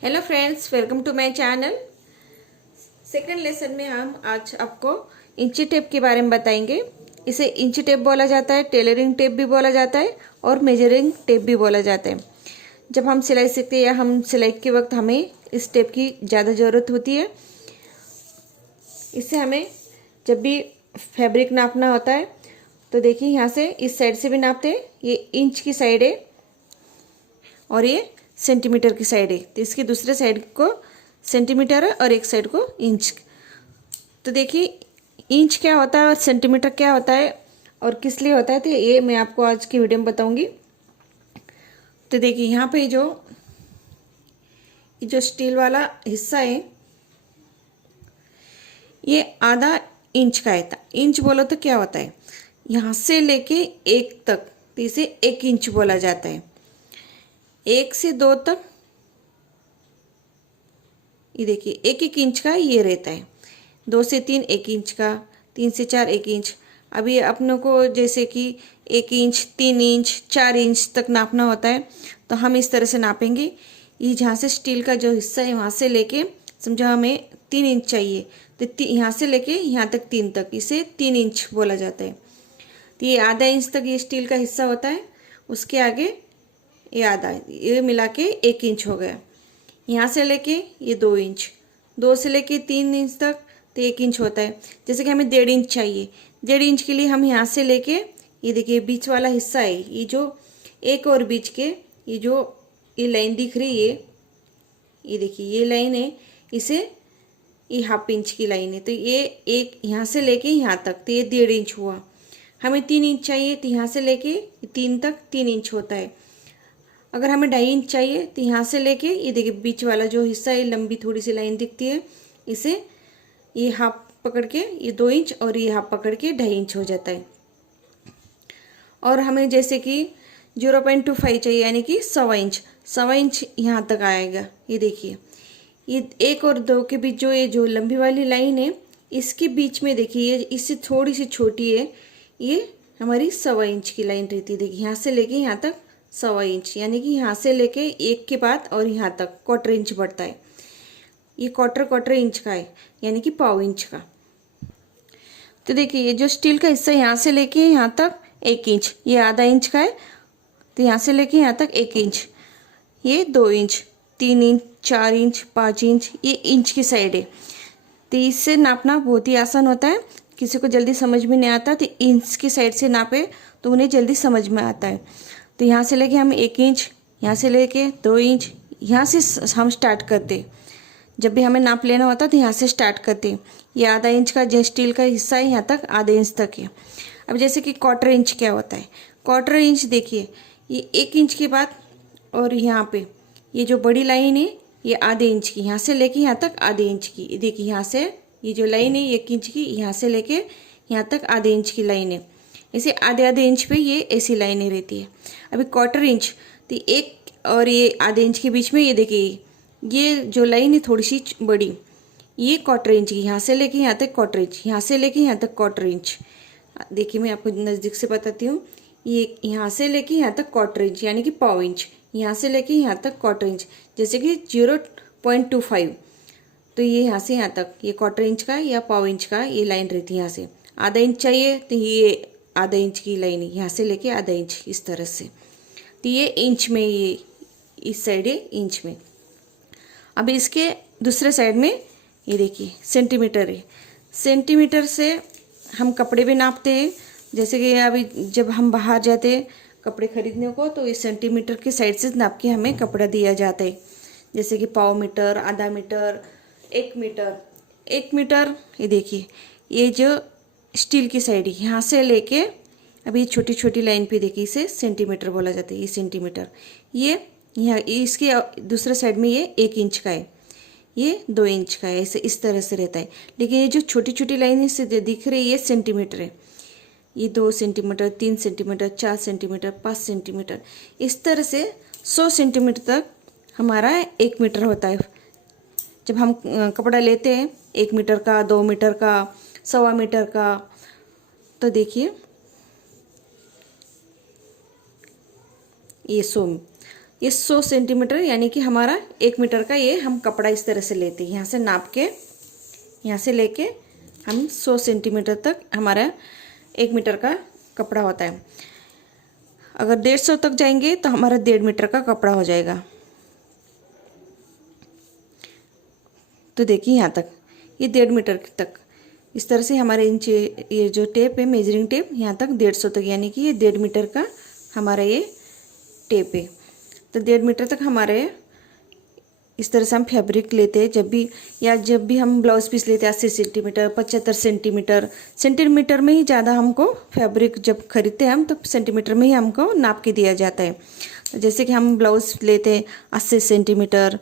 Hello friends, welcome to my channel. Second lesson में हम आज आपको इंची टेप के बारे में बताएंगे। इसे इंची टेप बोला जाता है, टेलरिंग टेप भी बोला जाता है और मेजरिंग टेप भी बोला जाता है। जब हम सिलाई सीखते हैं या हम सिलाई के वक्त हमें इस टेप की ज़्यादा ज़रूरत होती है। इससे हमें जब भी फैब्रिक नापना होता है तो देखिए यहाँ से इस साइड से भी नापते हैं। ये इंच की साइड है और ये सेंटीमीटर की साइड है, तो इसकी दूसरे साइड को सेंटीमीटर है और एक साइड को इंच। तो देखिए इंच क्या होता है और सेंटीमीटर क्या होता है और किस लिए होता है, तो ये मैं आपको आज की वीडियो में बताऊंगी। तो देखिए यहाँ पे जो स्टील वाला हिस्सा है ये आधा इंच का है। इंच बोलो तो क्या होता है, यहाँ से लेके एक तक, तो इसे 1 इंच बोला जाता है। 1 से 2 तक ये देखिए 1-1 इंच का ये रहता है। 2 से 3 1 इंच का, 3 से 4 1 इंच। अभी अपनों को जैसे कि 1 इंच, 3 इंच, 4 इंच तक नापना होता है, तो हम इस तरह से नापेंगे। ये जहाँ से स्टील का जो हिस्सा है वहाँ से लेके, समझो हमें 3 इंच चाहिए, तो यहाँ से लेके यहाँ तक 3 तक, इसे 3 इंच बोला जाता है। तो ये आधा इंच तक ये स्टील का हिस्सा होता है, उसके आगे ये आधा, ये मिला के 1 इंच हो गया। यहाँ से लेके ये 2 इंच, 2 से लेके 3 इंच तक तो 1 इंच होता है। जैसे कि हमें 1.5 इंच चाहिए, 1.5 इंच के लिए हम यहाँ से लेके ये देखिए बीच वाला हिस्सा है, ये जो एक और बीच के ये लाइन दिख रही है, ये देखिए ये लाइन है, इसे ये 1/2 इंच की लाइन है। तो ये एक यहाँ से लेके यहाँ तक, तो ये 1.5 इंच हुआ। हमें 3 इंच चाहिए, तो यहाँ से लेके 3 तक 3 इंच होता है। अगर हमें 2.5 इंच चाहिए तो यहाँ से लेके ये देखिए बीच वाला जो हिस्सा है, लंबी थोड़ी सी लाइन दिखती है, इसे ये हाफ पकड़ के ये 2 इंच और ये हाफ पकड़ के 2.5 इंच हो जाता है। और हमें जैसे कि 0.25 चाहिए, यानी कि 1.25 इंच, 1.25 इंच यहाँ तक आएगा। ये देखिए ये 1 और 2 के बीच जो लंबी वाली लाइन है, इसके बीच में देखिए ये इससे थोड़ी सी छोटी है, ये हमारी 1.25 इंच की लाइन रहती है। देखिए यहाँ से लेके यहाँ तक 1.25 इंच, यानी कि यहाँ से लेके एक के बाद और यहाँ तक 1/4 इंच बढ़ता है। ये 1/4 इंच का है, यानी कि 1/4 इंच का। तो देखिए ये जो स्टील का हिस्सा यहाँ से लेके यहाँ तक 1 इंच, ये आधा इंच का है। तो यहाँ से लेके यहाँ तक 1 इंच, ये 2 इंच, 3 इंच, 4 इंच, 5 इंच, ये इंच की साइड है। तो इससे नापना बहुत ही आसान होता है। किसी को जल्दी समझ में नहीं आता तो इंच की साइड से नापे तो उन्हें जल्दी समझ में आता है। तो यहाँ से लेके हम 1 इंच, यहाँ से लेके 2 इंच, यहाँ से हम स्टार्ट करते। जब भी हमें नाप लेना होता तो यहाँ से स्टार्ट करते। ये आधा इंच का जो स्टील का हिस्सा है यहाँ तक आधे इंच तक है। अब जैसे कि 1/4 इंच क्या होता है, 1/4 इंच देखिए ये 1 इंच के बाद और यहाँ पे ये जो बड़ी लाइन है ये आधे इंच की, यहाँ से लेके यहाँ तक आधे इंच की। देखिए यहाँ से ये जो लाइन है 1 इंच की, यहाँ से लेके यहाँ तक आधे इंच की लाइन है। ऐसे आधे आधे इंच पे ये ऐसी लाइनें रहती है। अभी 1/4 इंच, तो 1 और ये आधे इंच के बीच में ये देखिए ये जो लाइन है थोड़ी सी बड़ी, ये 1/4 इंच की, यहाँ से लेके यहाँ तक 1/4 इंच, यहाँ से लेके यहाँ तक 1/4 इंच। देखिए मैं आपको नज़दीक से बताती हूँ। ये यहाँ से लेके यहाँ तक 1/4 इंच, यानी कि 1/4 इंच, यहाँ से लेके यहाँ तक 1/4 इंच, जैसे कि 0.25। तो ये यहाँ से यहाँ तक ये 1/4 इंच का या 1/4 इंच का ये लाइन रहती है। यहाँ से आधा इंच चाहिए तो ये आधा इंच की लाइन है, यहाँ से लेके आधा इंच, इस तरह से। तो ये इंच में, ये इस साइड है इंच में। अब इसके दूसरे साइड में ये देखिए सेंटीमीटर है। सेंटीमीटर से हम कपड़े भी नापते हैं। जैसे कि अभी जब हम बाहर जाते हैं कपड़े खरीदने को, तो इस सेंटीमीटर की साइड से नाप के हमें कपड़ा दिया जाता है। जैसे कि 1/4 मीटर, आधा मीटर, 1 मीटर। 1 मीटर ये देखिए ये जो स्टील की साइड है, यहाँ से लेके अभी छोटी छोटी लाइन पे देखिए इसे सेंटीमीटर बोला जाता है। ये सेंटीमीटर, ये यहाँ इसके दूसरे साइड में ये 1 इंच का है, ये 2 इंच का है, ऐसे इस तरह से रहता है। लेकिन ये जो छोटी छोटी लाइन से दिख रही है ये सेंटीमीटर है। ये 2 सेंटीमीटर, 3 सेंटीमीटर, 4 सेंटीमीटर, 5 सेंटीमीटर, इस तरह से 100 सेंटीमीटर तक हमारा 1 मीटर होता है। जब हम कपड़ा लेते हैं 1 मीटर का, 2 मीटर का, 1.25 मीटर का, तो देखिए ये 100 ये 100 सेंटीमीटर यानी कि हमारा 1 मीटर का ये हम कपड़ा इस तरह से लेते हैं। यहाँ से नाप के, यहाँ से लेके हम 100 सेंटीमीटर तक हमारा 1 मीटर का कपड़ा होता है। अगर 150 तक जाएंगे तो हमारा 1.5 मीटर का कपड़ा हो जाएगा। तो देखिए यहाँ तक, ये 1.5 मीटर तक इस तरह से हमारे इंच, ये जो टेप है मेजरिंग टेप, यहाँ तक 150 तक, यानी कि ये 1.5 मीटर का हमारा ये टेप है। तो 1.5 मीटर तक हमारे इस तरह से हम फैब्रिक लेते हैं जब भी, या जब भी हम ब्लाउज पीस लेते हैं 80 सेंटीमीटर 75 सेंटीमीटर, सेंटीमीटर में ही ज़्यादा हमको फैब्रिक जब खरीदते हैं हम तो सेंटीमीटर में ही हमको नाप के दिया जाता है। जैसे कि हम ब्लाउज लेते हैं 80 सेंटीमीटर,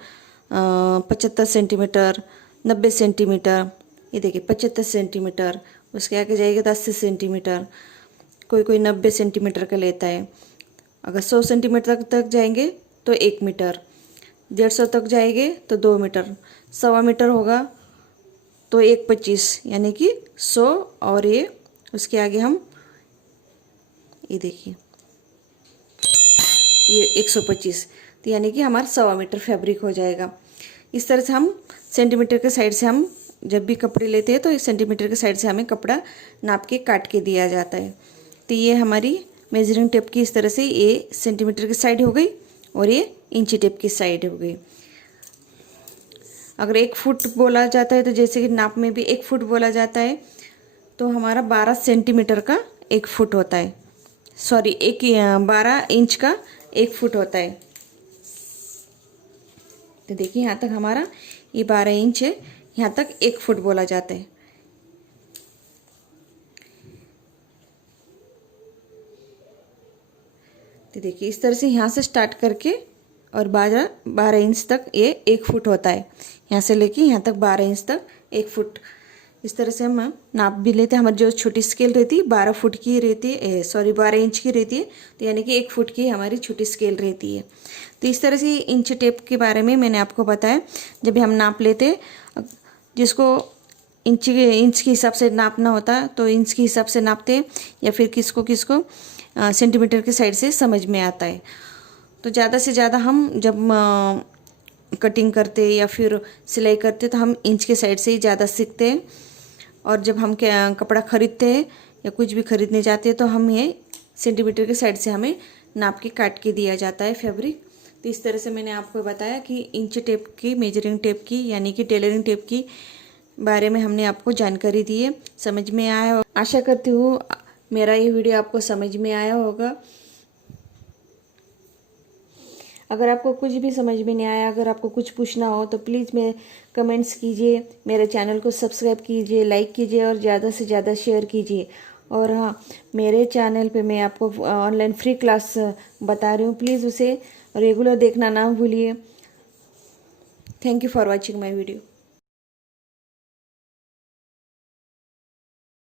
75 सेंटीमीटर, 90 सेंटीमीटर, ये देखिए 75 सेंटीमीटर, उसके आगे जाएगा तो 80 सेंटीमीटर, कोई 90 सेंटीमीटर का लेता है। अगर 100 सेंटीमीटर तक जाएंगे तो 1 मीटर, 150 तक जाएंगे तो 2 मीटर, 1.25 मीटर होगा तो 1.25 यानी कि 100, और ये उसके आगे हम ये देखिए ये 125, तो यानी कि हमारा 1.25 मीटर फैब्रिक हो जाएगा। इस तरह से हम सेंटीमीटर के साइड से हम जब भी कपड़े लेते हैं तो इस सेंटीमीटर के साइड से हमें कपड़ा नाप के काट के दिया जाता है। तो ये हमारी मेजरिंग टेप की इस तरह से ये सेंटीमीटर की साइड हो गई और ये इंची टेप की साइड हो गई। अगर 1 फुट बोला जाता है तो जैसे कि नाप में भी 1 फुट बोला जाता है, तो हमारा 12 सेंटीमीटर का 1 फुट होता है, सॉरी 12 इंच का 1 फुट होता है। तो देखिए यहाँ तक हमारा ये 12 इंच है, यहाँ तक 1 फुट बोला जाता है। तो देखिए इस तरह से यहाँ से स्टार्ट करके और 12 इंच तक ये 1 फुट होता है। यहाँ से लेके यहाँ तक 12 इंच तक 1 फुट, इस तरह से हम नाप भी लेते हैं। हमारी जो छोटी स्केल रहती है 12 फुट की रहती है, सॉरी 12 इंच की रहती है, तो यानी कि 1 फुट की हमारी छोटी स्केल रहती है। तो इस तरह से इंच टेप के बारे में मैंने आपको बताया। जब भी हम नाप लेते, जिसको इंच के हिसाब से नापना होता तो इंच के हिसाब से नापते, या फिर किसको सेंटीमीटर के साइड से समझ में आता है। तो ज़्यादा से ज़्यादा हम जब कटिंग करते या फिर सिलाई करते तो हम इंच के साइड से ही ज़्यादा सीखते हैं, और जब हम कपड़ा खरीदते हैं या कुछ भी खरीदने जाते हैं तो हम ये सेंटीमीटर के साइड से हमें नाप के काट के दिया जाता है फैब्रिक। तो इस तरह से मैंने आपको बताया कि इंच टेप की, मेजरिंग टेप की यानी कि टेलरिंग टेप की बारे में हमने आपको जानकारी दी है। समझ में आया, आशा करती हूँ मेरा ये वीडियो आपको समझ में आया होगा। अगर आपको कुछ भी समझ में नहीं आया, अगर आपको कुछ पूछना हो तो प्लीज़ मेरे कमेंट्स कीजिए, मेरे चैनल को सब्सक्राइब कीजिए, लाइक कीजिए और ज़्यादा से ज़्यादा शेयर कीजिए। और हाँ, मेरे चैनल पे मैं आपको ऑनलाइन फ्री क्लास बता रही हूँ, प्लीज़ उसे रेगुलर देखना ना भूलिए। Thank you for watching my video.